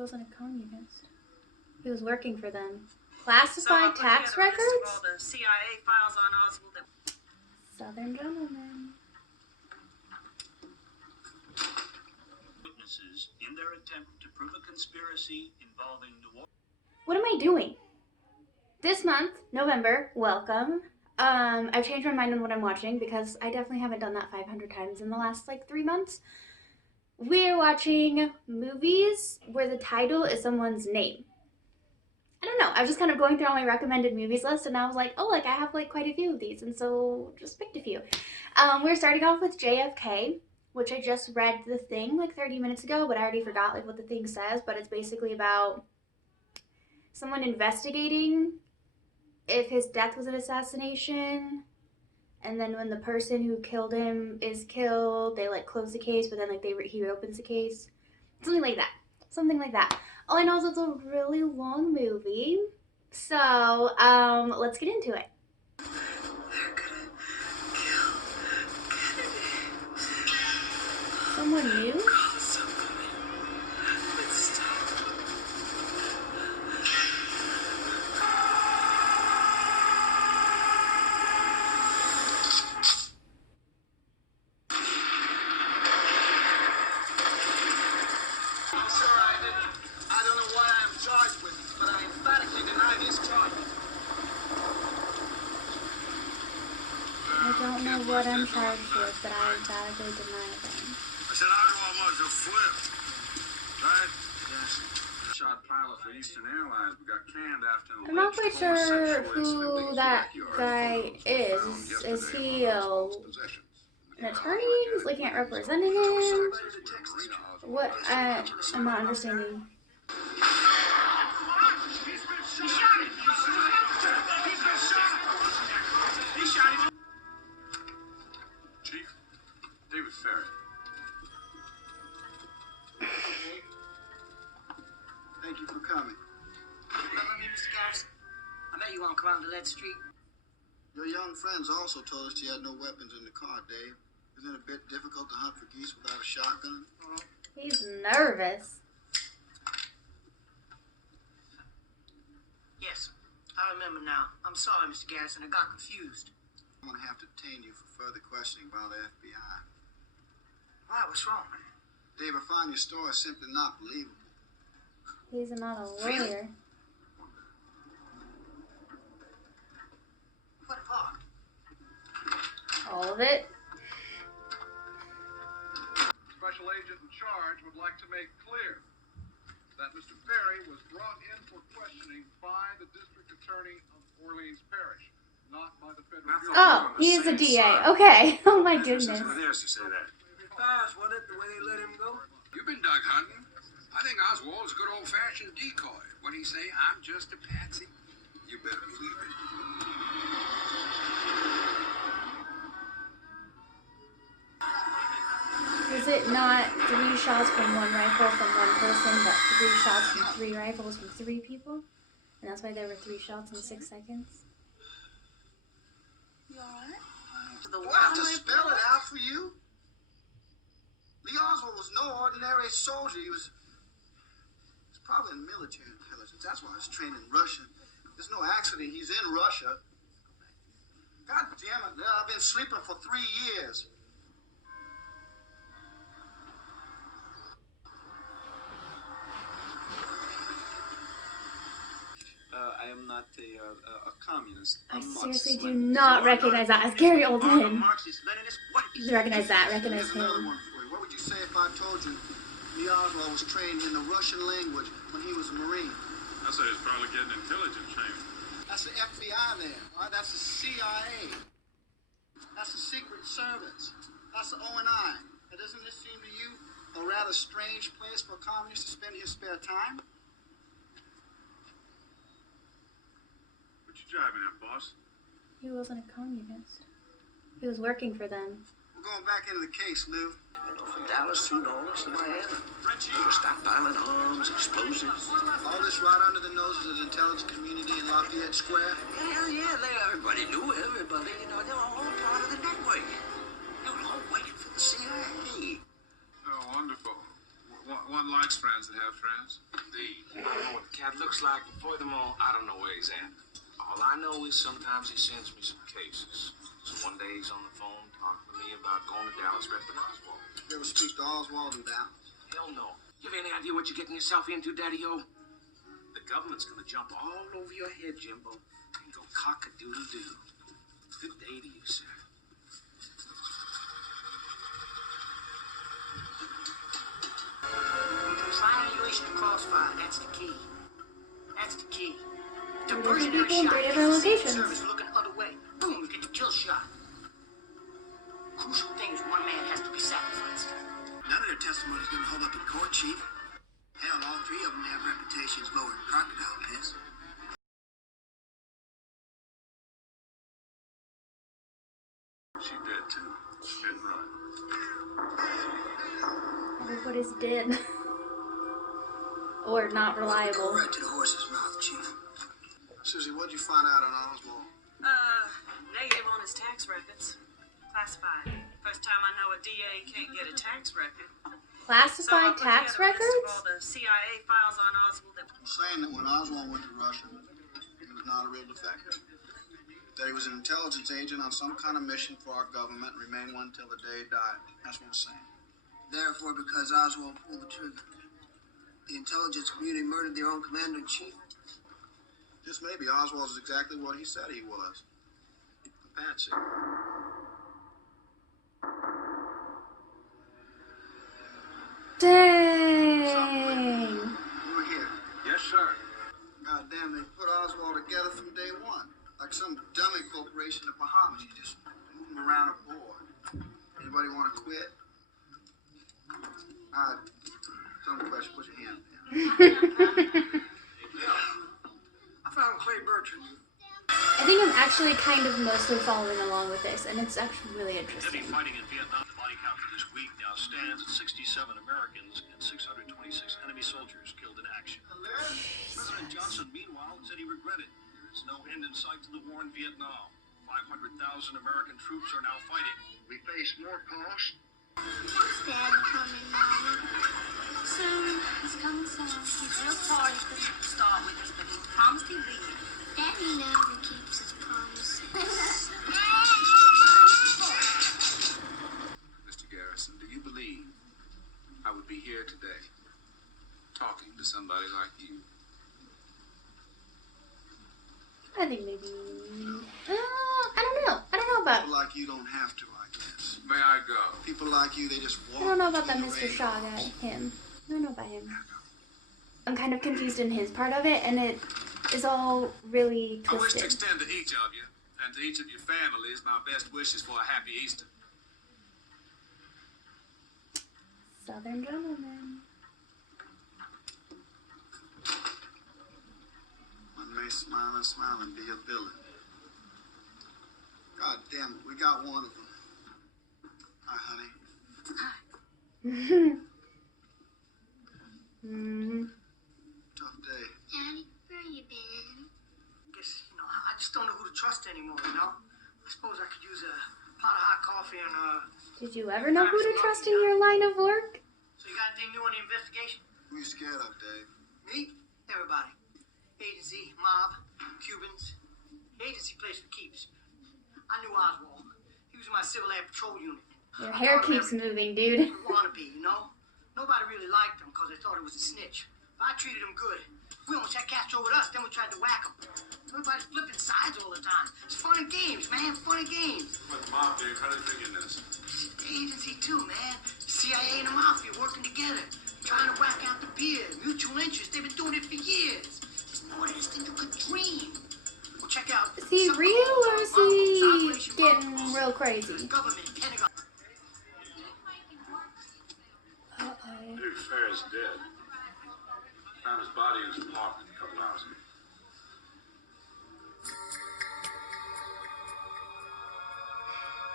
wasn't a communist. He was working for them. Classified tax records? All the CIA files on Oswald. Southern gentleman. Witnesses in their attempt to prove a conspiracy involving New Orleans. What am I doing? This month, November, welcome. I've changed my mind on what I'm watching because I definitely haven't done that 500 times in the last 3 months. We're watching movies where the title is someone's name. I don't know, I was just kind of going through all my recommended movies list and I was like, oh, I have quite a few of these, and so just picked a few. We're starting off with JFK, which I just read the thing 30 minutes ago, but I already forgot what the thing says, but it's basically about someone investigating if his death was an assassination, and then when the person who killed him is killed, they close the case, but then he reopens the case. Something like that. All I know is it's a really long movie. So, let's get into it. They're gonna kill Kennedy. Someone new? Call somebody. Let's stop. I don't know what I'm charged with, but I emphatically deny them. I said Oswald was a flip, right? Yes. Shot pilot for Eastern Airlines, we got canned after the I'm not quite sure who that guy is. Is he an attorney? Who's looking at representing him? What? I'm not understanding. Chief, David Ferry. Thank you for coming. Remember me, Mr. Garrison? I met you on Carondelet Street. Your young friends also told us you had no weapons in the car, Dave. Isn't it a bit difficult to hunt for geese without a shotgun? He's nervous. Yes, I remember now. I'm sorry, Mr. Garrison. I got confused. I'm going to have to detain you for further questioning by the FBI. Why? What's wrong? Dave, I find your story simply not believable. He's not a lawyer. What part? All of it. Special agent in charge would like to make clear that Mr. Ferry was brought in for questioning by the district attorney of Orleans Parish, not by the federal bureau. Oh, he is a DA. Okay. Oh my goodness. Somebody else to say that. Fast, wasn't it, the way they let him go? You've been dug hunting. I think Oswald's a good old-fashioned decoy. What do you say? I'm just a patsy. You better believe it. Is it not 3 shots from 1 rifle from 1 person, but 3 shots from 3 rifles from 3 people? And that's why there were 3 shots in 6 seconds? You alright? Do I have to spell it out for you? Lee Oswald was no ordinary soldier. He was probably in military intelligence. That's why he was trained in Russia. There's no accident. He's in Russia. God damn it. I've been sleeping for 3 years. I am not a communist. I seriously do not recognize that as Gary Oldman. Marxist, Leninist, what is Recognize that, recognize Here's another him. one for you. What would you say if I told you Lee Oswald was trained in the Russian language when he was a Marine? I say he's probably getting intelligence training. That's the FBI there, all right? That's the CIA. That's the Secret Service. That's the O&I. And doesn't this seem to you a rather strange place for a communist to spend his spare time? What you driving at, boss? He wasn't a communist. He was working for them. We're going back into the case, Lou. You know, from Dallas through New Orleans to Miami. They were stockpiling arms, explosives. All this right under the noses of the intelligence community in Lafayette Square. Yeah, everybody knew everybody. You know, they were all part of the network. They were all waiting for the CIA. Oh, wonderful. One likes friends that have friends. Indeed. I don't know what the cat looks like, and furthermore, I don't know where he's at. All I know is sometimes he sends me some cases. So one day he's on the phone talking to me about going to Dallas, repping Oswald. You ever speak to Oswald in Dallas? Hell no. You have any idea what you're getting yourself into, Daddy-O? The government's gonna jump all over your head, Jimbo, and go cock-a-doodle-doo. Good day to you, sir. Triangulation of crossfire, that's the key. That's the key. Three different Diversionary people in shot, three gets different the Secret locations. Service looking the other way. Boom, you get the kill shot. Crucial thing is one man has to be sacrificed. None of their testimony's gonna hold up in court, Chief. Hell, all three of them have reputations lower than crocodile piss. She did too. Hit and run. Everybody's dead. Or not Go reliable. right to the horse's mouth, Chief. Susie, what'd you find out on Oswald? Negative on his tax records. Classified. First time I know a DA can't get a tax record. So I Classified put tax together a list of all records? the CIA files on Oswald that Saying that when Oswald went to Russia, he was not a real defective. That he was an intelligence agent on some kind of mission for our government and remained one till the day he died. That's what it's saying. Therefore, because Oswald pulled the trigger, the intelligence community murdered their own commander-in-chief. Just maybe Oswald is exactly what he said he was. A patsy. Dang. You were here. Yes, sir. God damn, they put Oswald together from day one. Like some dummy corporation in the Bahamas. You just move him around a board. Anybody want to quit? Some question, put your hand down. I found Clay Bertrand. I think I'm actually kind of mostly following along with this, and it's actually really Heavy interesting. fighting in Vietnam. The body count for this week now stands at 67 Americans and 626 enemy soldiers killed in action. President Johnson, meanwhile, said he regretted there is no end in sight to the war in Vietnam. 500,000 American troops are now fighting. We face more costs. Daddy coming, Mama? Soon. He's coming soon. He's real sorry he couldn't start with us, but he promised he'd be here. Daddy never keeps his promises. Mr. Garrison, do you believe I would be here today talking to somebody like you? I think maybe. I don't know. I don't know about. People like you don't have to, I guess. May I go? People like you, they just walk. I don't know about that between Mr. the Shaw rainbows. guy. Him. I don't know about him. I'm kind of confused in his part of it, and it is all really I wish to twisted. extend to each of you and to each of your families my best wishes for a happy Easter. Southern gentleman. One may smile and smile and be a villain. God damn it, we got one of them. Hi, honey. Tough day. Daddy, where you been? Guess, I just don't know who to trust anymore, I suppose I could use a pot of hot coffee and, Did you ever know who to trust in your line of work? So you got anything new on the investigation? Who you scared of, Dave? Me? Everybody. Agency, mob, Cubans. The agency plays for keeps. I knew Oswald. He was in my Civil Air Patrol unit. Your hair keeps moving, dude. Wannabe, Nobody really liked him because they thought he was a snitch. But I treated him good. We almost had Castro with us, then we tried to whack him. Everybody's flipping sides all the time. It's fun and games, man, fun and games. But Mom, Dave, how do you figure this? The agency too, man. The CIA and the Mafia working together. Trying to whack out the beer. Mutual interest. They've been doing it for years. It's more than you could dream. Well, check out. Is he real or is he getting real crazy? Government, Pentagon. Uh-oh. Dave Fair's dead. Found his body in his apartment a couple hours ago.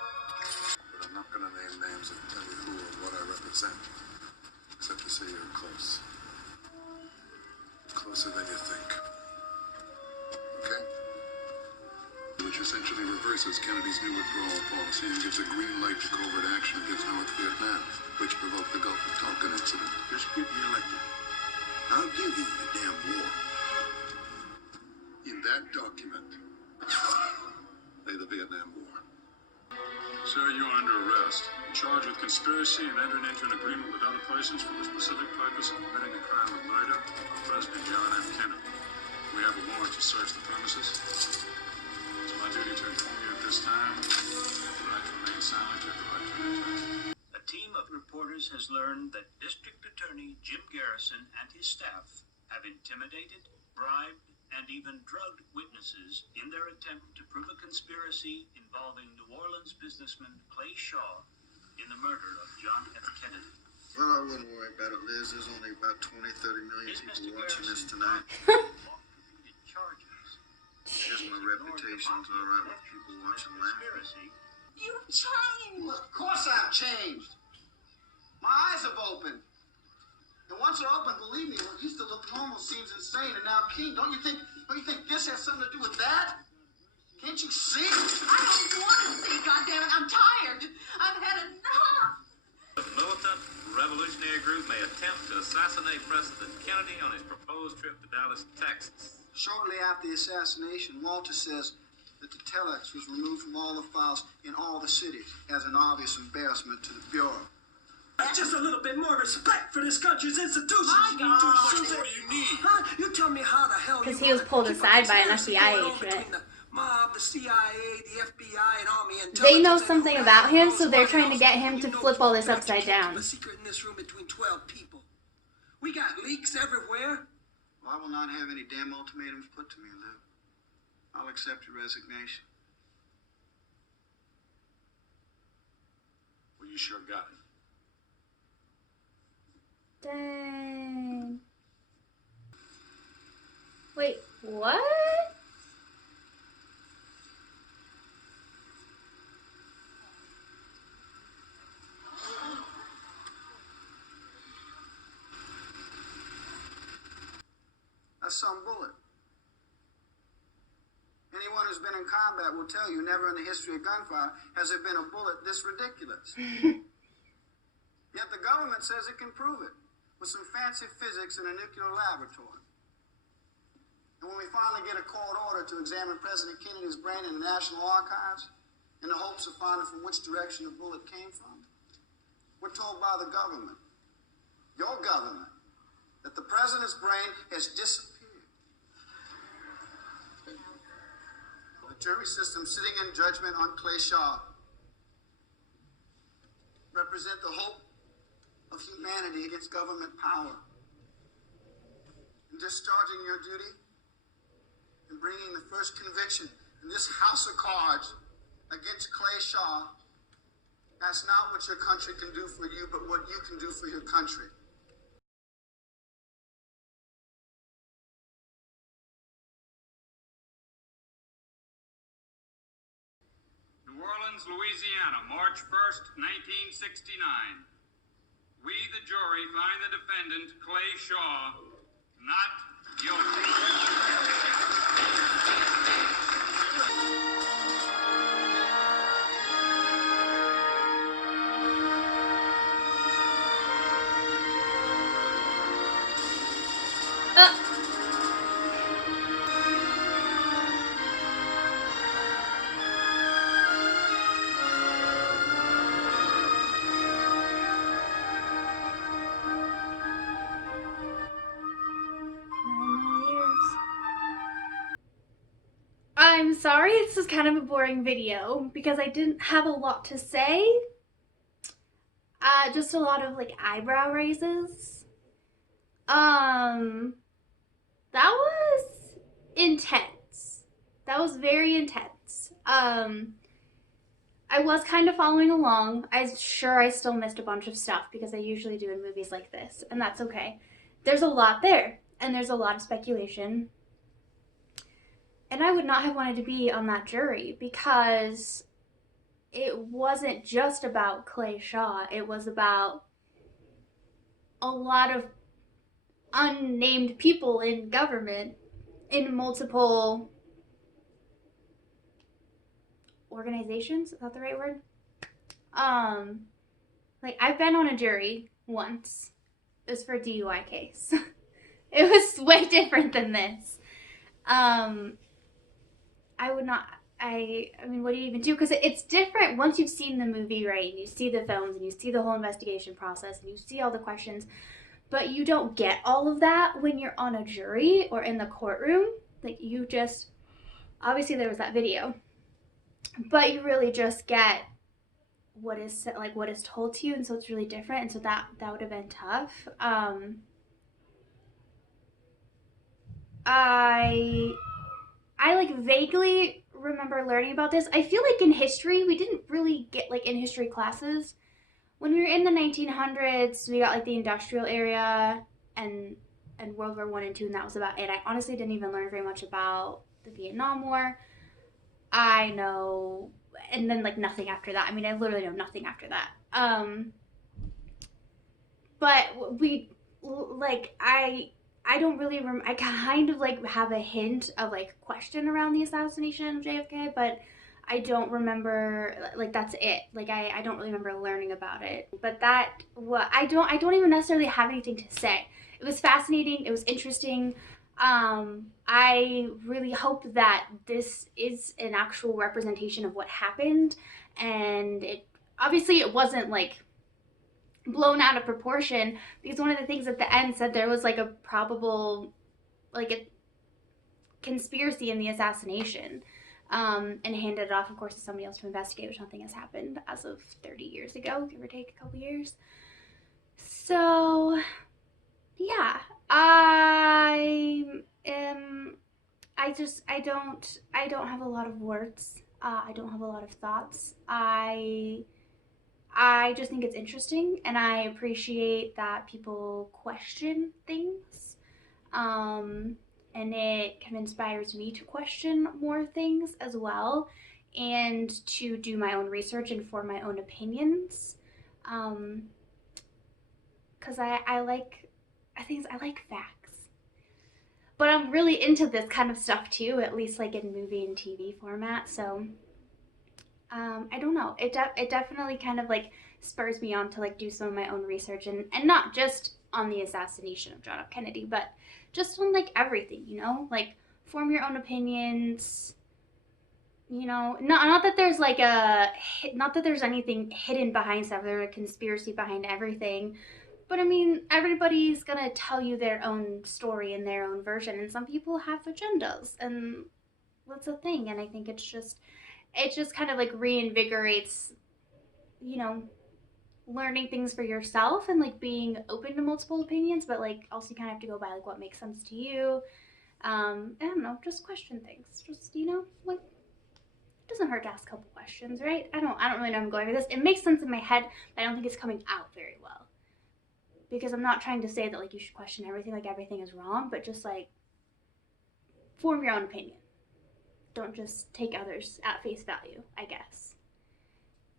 But I'm not going to name names and tell you who or what I represent, except to say you're close. Closer than you think. Okay? Do what you're essentially reverses Kennedy's new withdrawal policy and gives a green light to covert action against North Vietnam, which provoked the Gulf of Tonkin incident. Just get me elected. I'll give you your damn war. In that document, lay the Vietnam War. Sir, you are under arrest, charged with conspiracy and entering into an agreement with other persons for the specific purpose of committing the crime of murder of President John F. Kennedy. We have a warrant to search the premises. It's my duty to inform you at this time. You have the right to remain silent. You have the right to remain silent. A team of reporters has learned that District Attorney Jim Garrison and his staff have intimidated, bribed, and even drugged witnesses in their attempt to prove a conspiracy involving New Orleans businessman Clay Shaw in the murder of John F. Kennedy. Well, I wouldn't worry about it, Liz. There's only about 20, 30 million people watching this tonight. Here's my reputation's all right with people watching laughing. You've changed. Well, of course I've changed. My eyes have opened. And once they're open, believe me, what used to look normal seems insane. And now, King, don't you think this has something to do with that? Can't you see? I don't want to see, goddammit. I'm tired. I've had enough. The militant revolutionary group may attempt to assassinate President Kennedy on his proposed trip to Dallas, Texas. Shortly after the assassination, Walter says that the telex was removed from all the files in all the cities as an obvious embarrassment to the Bureau. Just a little bit more respect for this country's institutions. My God. What do you need? Huh? You tell me how the hell you Because he was pulled aside by an FBI agent. The mob, the CIA, the FBI, and Army intelligence. They know something about him, so they're trying to get him to flip all this upside down. A secret in this room between 12 people. We got leaks everywhere. Well, I will not have any damn ultimatums put to me, Lou. I'll accept your resignation. Well, you sure got it. Dang. Wait, what? That's some bullet. Anyone who's been in combat will tell you never in the history of gunfire has there been a bullet this ridiculous. Yet the government says it can prove it with some fancy physics in a nuclear laboratory. And when we finally get a court order to examine President Kennedy's brain in the National Archives in the hopes of finding from which direction the bullet came from, we're told by the government, your government, that the president's brain has disappeared. The jury system sitting in judgment on Clay Shaw represent the hope of humanity against government power. In discharging your duty and bringing the first conviction in this house of cards against Clay Shaw, that's not what your country can do for you, but what you can do for your country. New Orleans, Louisiana, March 1st, 1969. We, the jury, find the defendant, Clay Shaw, not guilty. I'm sorry, this is kind of a boring video because I didn't have a lot to say. Just a lot of like eyebrow raises. That was intense. That was very intense. I was kind of following along. I'm sure I still missed a bunch of stuff because I usually do in movies like this, and that's okay. There's a lot there, and there's a lot of speculation. And I would not have wanted to be on that jury because it wasn't just about Clay Shaw. It was about a lot of unnamed people in government in multiple organizations. Is that the right word? Like, I've been on a jury once. It was for a DUI case. It was way different than this. I would not. I mean, what do you even do? Because it's different once you've seen the movie, right? And you see the films and you see the whole investigation process and you see all the questions, but you don't get all of that when you're on a jury or in the courtroom. Like, you just, obviously there was that video, but you really just get what is told to you, and so it's really different, and so that would have been tough. I like vaguely remember learning about this. I feel like in history we didn't really get, like, in history classes when we were in the 1900s, we got like the industrial area and World War I and II, and that was about it. I honestly didn't even learn very much about the Vietnam War. I know, and then like nothing after that. I mean, I literally know nothing after that. But we, like, I don't really I kind of like have a hint of like question around the assassination of JFK, but I don't remember, like, that's it. Like, I don't really remember learning about it. But I don't even necessarily have anything to say. It was fascinating. It was interesting. I really hope that this is an actual representation of what happened, and it wasn't like blown out of proportion, because one of the things at the end said there was like a probable, like, a conspiracy in the assassination, and handed it off, of course, to somebody else to investigate, which nothing has happened as of 30 years ago, give or take a couple years. So yeah, I don't have a lot of words. I don't have a lot of thoughts. I just think it's interesting, and I appreciate that people question things. And it kind of inspires me to question more things as well, and to do my own research and form my own opinions. Because I like facts. But I'm really into this kind of stuff too, at least like in movie and TV format. So I don't know. It definitely kind of like spurs me on to like do some of my own research, and not just on the assassination of John F. Kennedy, but just on like everything, like form your own opinions. Not that there's like not that there's anything hidden behind stuff, there's a conspiracy behind everything. But I mean, everybody's gonna tell you their own story and their own version, and some people have agendas, and that's a thing. And I think it just kind of like reinvigorates, learning things for yourself, and like being open to multiple opinions, but like also you kind of have to go by like what makes sense to you. I don't know, just question things. Just, like, it doesn't hurt to ask a couple questions, right? I don't really know where I'm going with this. It makes sense in my head, but I don't think it's coming out very well. Because I'm not trying to say that like you should question everything, like everything is wrong, but just like form your own opinion. Don't just take others at face value, I guess.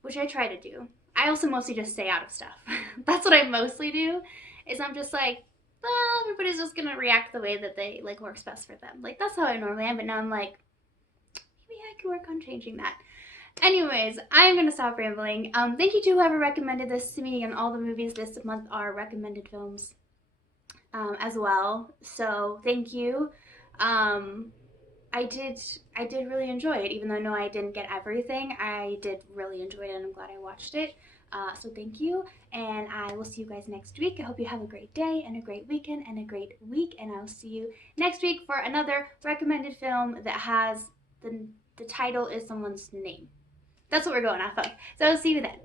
Which I try to do. I also mostly just stay out of stuff. That's what I mostly do, is I'm just like, well, everybody's just gonna react the way that they like works best for them. Like, that's how I normally am, but now I'm like, maybe I can work on changing that. Anyways, I'm gonna stop rambling. Thank you to whoever recommended this to me, and all the movies this month are recommended films as well. So thank you. I did really enjoy it, even though I know I didn't get everything. I did really enjoy it, and I'm glad I watched it. So thank you, and I will see you guys next week. I hope you have a great day and a great weekend and a great week, and I'll see you next week for another recommended film that has the title is someone's name. That's what we're going off of. So I'll see you then.